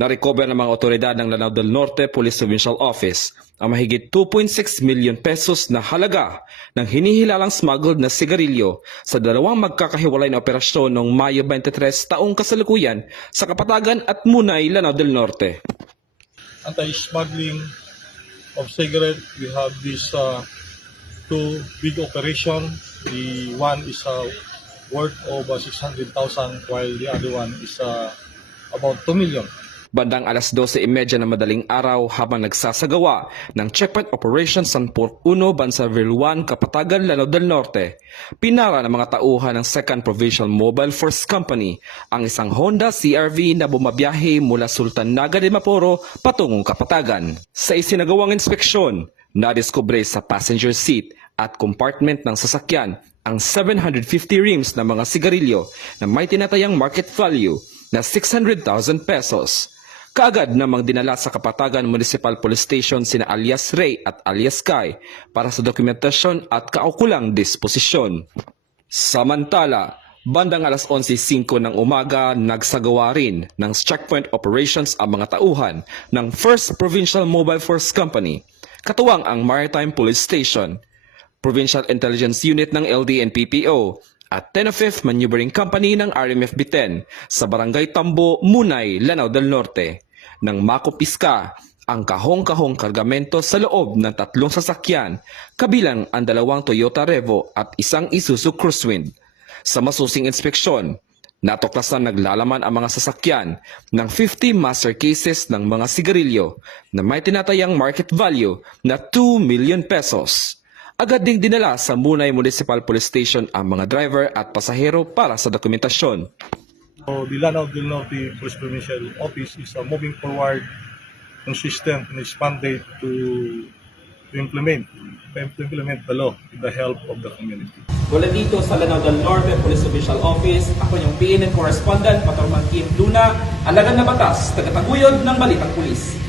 Na-recover ng mga otoridad ng Lanao del Norte Police Provincial Office ang mahigit 2.6 million pesos na halaga ng hinihilalang smuggled na sigarilyo sa dalawang magkakahiwalay na operasyon noong Mayo 23 taong kasalukuyan sa Kapatagan at Munay, Lanao del Norte. Anti-smuggling of cigarette, we have this two big operation. The one is worth over 600,000 while the other one is about 2 million. Bandang alas 12:30 na madaling araw habang nagsasagawa ng checkpoint operation San Pork 1, Bansarville 1, Kapatagan, Lanao del Norte, pinara ng mga tauhan ng 2nd Provincial Mobile Force Company ang isang Honda CR-V na bumabiyahe mula Sultan Naga de Maporo patungong Kapatagan. Sa isinagawang inspeksyon, nadiskubre sa passenger seat at compartment ng sasakyan ang 750 rims na mga sigarilyo na may tinatayang market value na 600,000 pesos. Kaagad namang dinala sa Kapatagan Municipal Police Station sina alias Ray at alias Kai para sa dokumentasyon at kaukulang disposisyon. Samantala, bandang alas 11:05 ng umaga, nagsagawa rin ng checkpoint operations ang mga tauhan ng 1st Provincial Mobile Force Company, katuwang ang Maritime Police Station, Provincial Intelligence Unit ng LDNPPO, at 10th Maneuvering Company ng RMFB-10 sa Barangay Tambo, Munay, Lanao del Norte, nang makupiska ang kahong-kahong kargamento sa loob ng 3 sasakyan, kabilang ang 2 Toyota Revo at isang Isuzu Crosswind. Sa masusing inspeksyon, natuklasan naglalaman ang mga sasakyan ng 50 master cases ng mga sigarilyo na may tinatayang market value na 2 million pesos. Agad ding dinala sa Munay Municipal Police Station ang mga driver at pasahero para sa dokumentasyon. So the Lanao del Norte Police Provincial Office is moving forward consistent in its mandate to implement the law with the help of the community. Mula dito sa Lanao del Norte Police Provincial Office, ako yung PNN Correspondent, Patrolman Kim Luna, Alagad na Batas, tagataguyod ng Balitang Pulis.